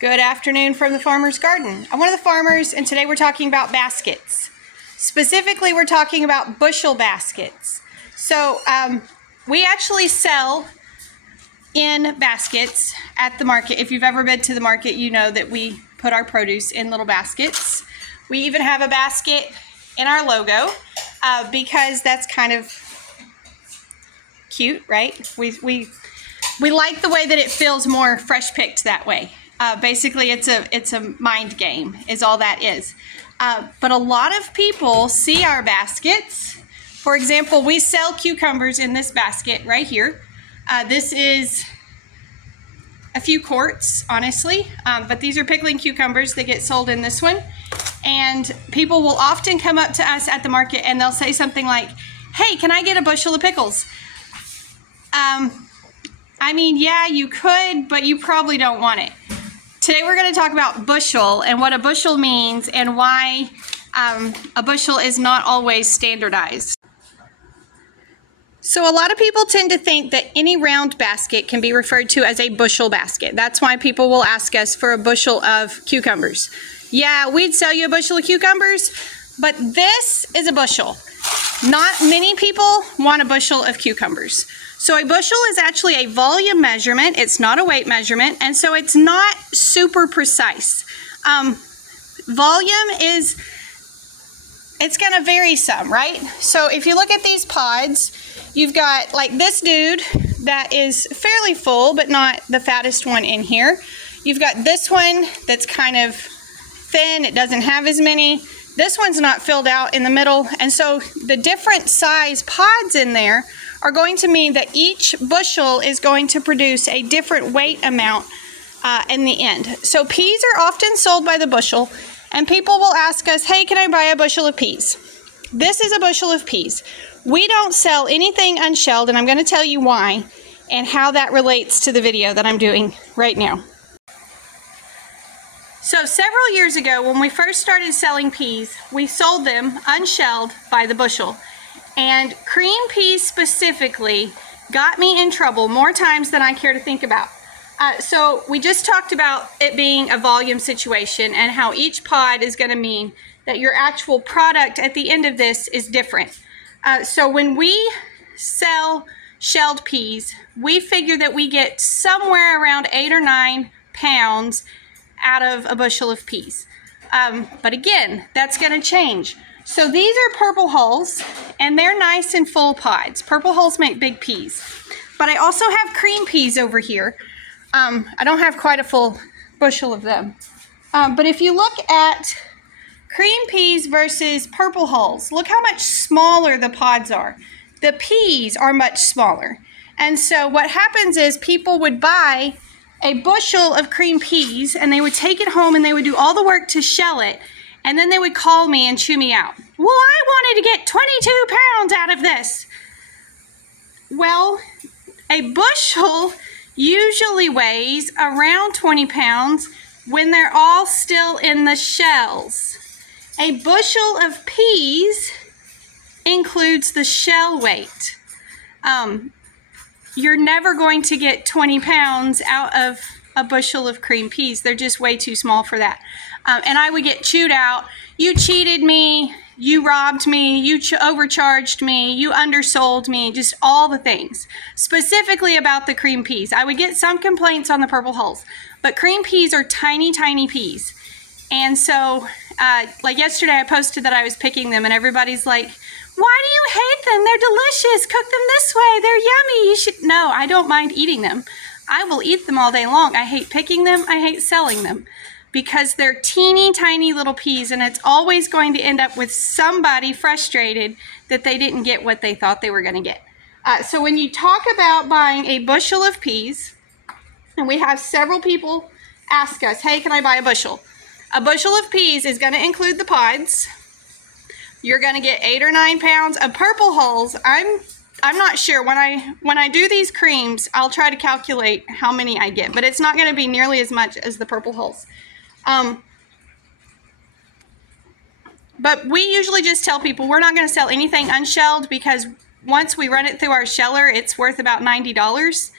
Good afternoon from the farmer's garden. I'm one of the farmers, and today we're talking about baskets. Specifically, we're talking about bushel baskets. So we actually sell in baskets at the market. If you've ever been to the market, you know that we put our produce in little baskets. We even have a basket in our logo because that's kind of cute, right? We like the way that it feels more fresh picked that way. Basically, it's a mind game is all that is. But a lot of people see our baskets. For example, we sell cucumbers in this basket right here. This is a few quarts, honestly, but these are pickling cucumbers that get sold in this one. And people will often come up to us at the market and they'll say something like, "Hey, can I get a bushel of pickles?" I mean, yeah, you could, but you probably don't want it. Today we're going to talk about bushel and what a bushel means and why a bushel is not always standardized. So a lot of people tend to think that any round basket can be referred to as a bushel basket. That's why people will ask us for a bushel of cucumbers. Yeah, we'd sell you a bushel of cucumbers, but this is a bushel. Not many people want a bushel of cucumbers. So a bushel is actually a volume measurement. It's not a weight measurement, and so it's not super precise. Volume is, it's going to vary some, right? So if you look at these pods, you've got like this dude that is fairly full, but not the fattest one in here. You've got this one that's kind of thin. It doesn't have as many. This one's not filled out in the middle, and so the different size pods in there are going to mean that each bushel is going to produce a different weight amount in the end. So peas are often sold by the bushel, and people will ask us, "Hey, can I buy a bushel of peas?" This is a bushel of peas. We don't sell anything unshelled, and I'm going to tell you why and how that relates to the video that I'm doing right now. So several years ago, when we first started selling peas, we sold them unshelled by the bushel. And cream peas specifically got me in trouble more times than I care to think about. So we just talked about it being a volume situation and how each pod is going to mean that your actual product at the end of this is different. So when we sell shelled peas, we figure that we get somewhere around 8 or 9 pounds out of a bushel of peas. But again, that's going to change. So these are purple hulls, and they're nice and full pods. Purple hulls make big peas. But I also have cream peas over here. I don't have quite a full bushel of them. But if you look at cream peas versus purple hulls, look how much smaller the pods are. The peas are much smaller. And so what happens is people would buy a bushel of cream peas, and they would take it home and they would do all the work to shell it. And then they would call me and chew me out. "Well, I wanted to get 22 pounds out of this." Well, a bushel usually weighs around 20 pounds when they're all still in the shells. A bushel of peas includes the shell weight. You're never going to get 20 pounds out of a bushel of cream peas. They're just way too small for that. And I would get chewed out. "You cheated me, you robbed me, you overcharged me, you undersold me," just all the things. Specifically about the cream peas. I would get some complaints on the purple hulls, but cream peas are tiny, tiny peas. And so, like yesterday I posted that I was picking them, and everybody's like, "Why do you hate them? They're delicious. Cook them this way. They're yummy. You should." No, I don't mind eating them. I will eat them all day long. I hate picking them. I hate selling them because they're teeny tiny little peas, and it's always going to end up with somebody frustrated that they didn't get what they thought they were going to get. So when you talk about buying a bushel of peas, and we have several people ask us, "Hey, can I buy a bushel?" A bushel of peas is going to include the pods. You're going to get 8 or 9 pounds of purple hulls. I'm not sure. When I do these creams, I'll try to calculate how many I get, but it's not going to be nearly as much as the purple hulls. But we usually just tell people we're not going to sell anything unshelled because once we run it through our sheller, it's worth about $90.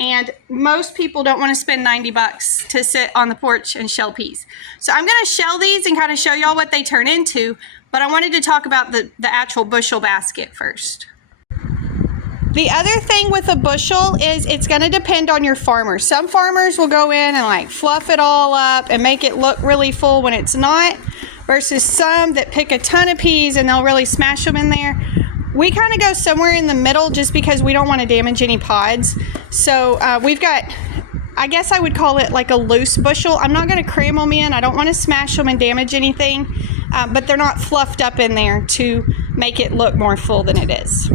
And most people don't want to spend 90 bucks to sit on the porch and shell peas. So I'm going to shell these and kind of show y'all what they turn into, but I wanted to talk about the actual bushel basket first. The other thing with a bushel is it's going to depend on your farmer. Some farmers will go in and like fluff it all up and make it look really full when it's not, versus some that pick a ton of peas and they'll really smash them in there. We kind of go somewhere in the middle just because we don't want to damage any pods. So we've got, I guess I would call it like a loose bushel. I'm not going to cram them in. I don't want to smash them and damage anything, but they're not fluffed up in there to make it look more full than it is.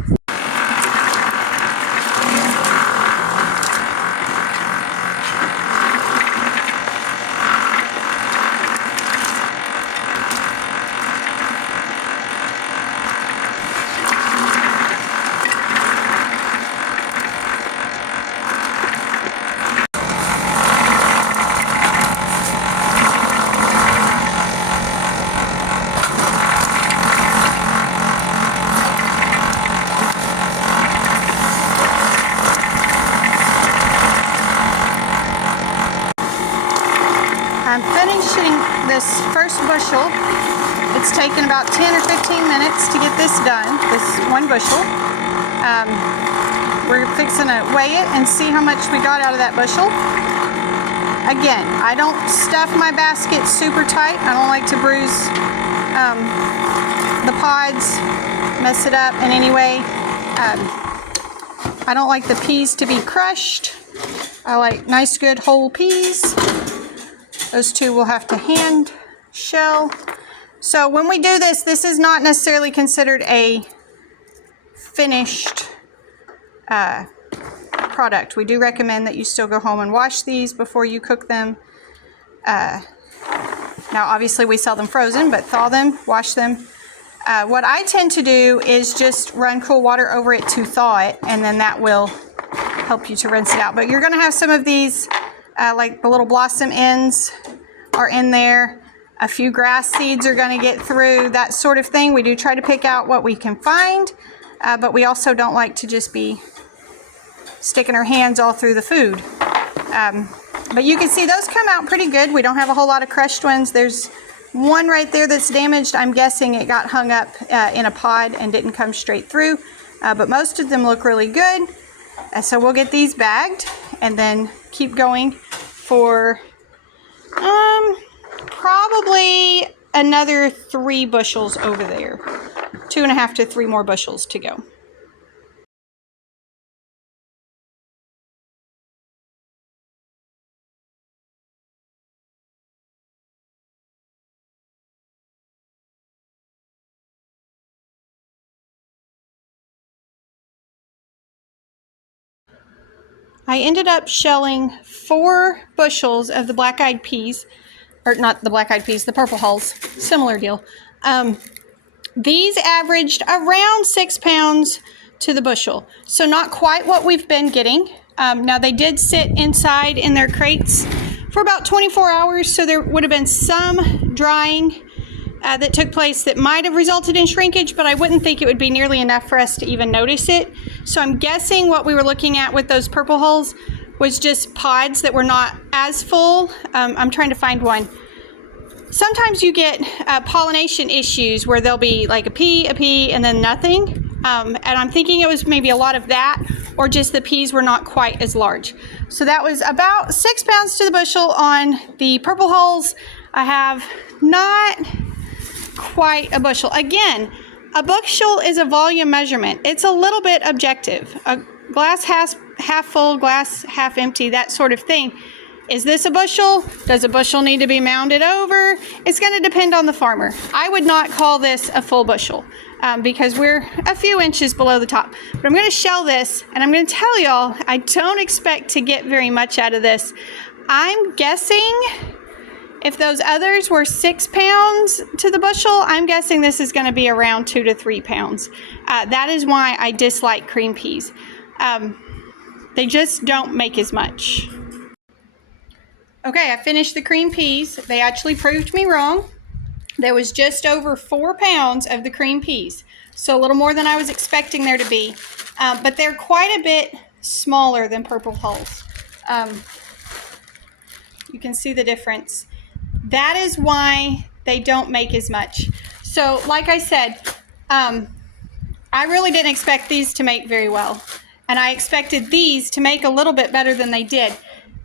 I'm finishing this first bushel. It's taken about 10 or 15 minutes to get this done, this one bushel. We're fixing to weigh it and see how much we got out of that bushel. Again, I don't stuff my basket super tight. I don't like to bruise the pods, mess it up in any way. I don't like the peas to be crushed. I like nice, good whole peas. Those two will have to hand shell. So when we do this, this is not necessarily considered a finished product. We do recommend that you still go home and wash these before you cook them. Now obviously we sell them frozen, but thaw them, wash them. What I tend to do is just run cool water over it to thaw it, and then that will help you to rinse it out. But you're going to have some of these like the little blossom ends are in there. A few grass seeds are going to get through, that sort of thing. We do try to pick out what we can find, but we also don't like to just be sticking our hands all through the food. But you can see those come out pretty good. We don't have a whole lot of crushed ones. There's one right there that's damaged. I'm guessing it got hung up in a pod and didn't come straight through, but most of them look really good. So we'll get these bagged and then keep going for probably another 3 bushels over there. 2.5 to 3 more bushels to go. I ended up shelling 4 bushels of the black-eyed peas, or not the black-eyed peas, the purple hulls, similar deal. These averaged around 6 pounds to the bushel, so not quite what we've been getting. Now they did sit inside in their crates for about 24 hours, so there would have been some drying that took place that might have resulted in shrinkage, but I wouldn't think it would be nearly enough for us to even notice it. So I'm guessing what we were looking at with those purple hulls was just pods that were not as full. I'm trying to find one. Sometimes you get pollination issues where there'll be like a pea, and then nothing. And I'm thinking it was maybe a lot of that, or just the peas were not quite as large. So that was about 6 pounds to the bushel on the purple hulls. I have not quite a bushel. Again, a bushel is a volume measurement. It's a little bit objective. A glass half full, glass half empty, that sort of thing. Is this a bushel? Does a bushel need to be mounded over? It's going to depend on the farmer. I would not call this a full bushel because we're a few inches below the top. But I'm going to shell this, and I'm going to tell y'all, I don't expect to get very much out of this. I'm guessing if those others were 6 pounds to the bushel, I'm guessing this is going to be around 2 to 3 pounds. That is why I dislike cream peas. They just don't make as much. Okay, I finished the cream peas. They actually proved me wrong. There was just over 4 pounds of the cream peas, so a little more than I was expecting there to be. But they're quite a bit smaller than purple hulls. You can see the difference. That is why they don't make as much. So like I said, I really didn't expect these to make very well. And I expected these to make a little bit better than they did.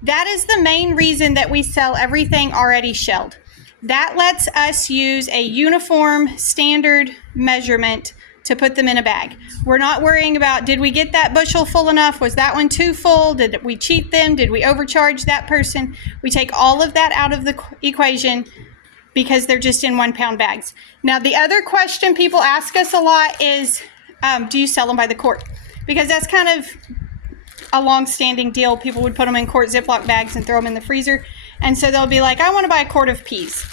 That is the main reason that we sell everything already shelled. That lets us use a uniform standard measurement to put them in a bag. We're not worrying about, did we get that bushel full enough? Was that one too full? Did we cheat them? Did we overcharge that person? We take all of that out of the equation because they're just in 1 pound bags. Now, the other question people ask us a lot is, do you sell them by the quart? Because that's kind of a long-standing deal. People would put them in quart Ziploc bags and throw them in the freezer. And so they'll be like, I want to buy a quart of peas.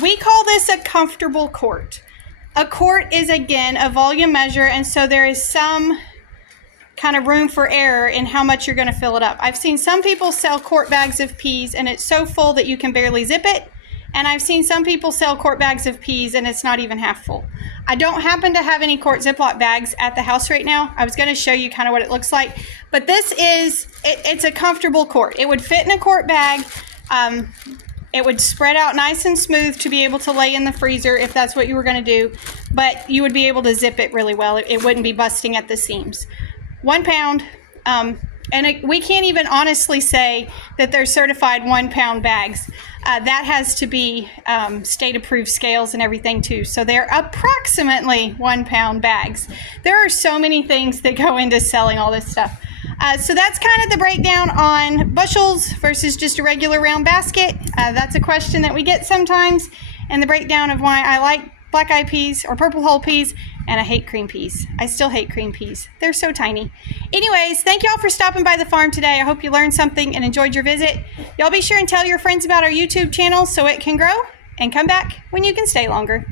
We call this a comfortable quart. A quart is, again, a volume measure, and so there is some kind of room for error in how much you're going to fill it up. I've seen some people sell quart bags of peas, and it's so full that you can barely zip it. And I've seen some people sell quart bags of peas, and it's not even half full. I don't happen to have any quart Ziploc bags at the house right now. I was going to show you kind of what it looks like. But this is, it's a comfortable quart. It would fit in a quart bag. It would spread out nice and smooth to be able to lay in the freezer if that's what you were going to do. But you would be able to zip it really well. It wouldn't be busting at the seams. 1 pound. We can't even honestly say that they're certified 1 pound bags. That has to be state approved scales and everything too. So they're approximately 1 pound bags. There are so many things that go into selling all this stuff. So that's kind of the breakdown on bushels versus just a regular round basket. That's a question that we get sometimes, and the breakdown of why I like black eyed peas or purple hull peas, and I hate cream peas. I still hate cream peas. They're so tiny. Anyways, thank y'all for stopping by the farm today. I hope you learned something and enjoyed your visit. Y'all be sure and tell your friends about our YouTube channel so it can grow, and come back when you can stay longer.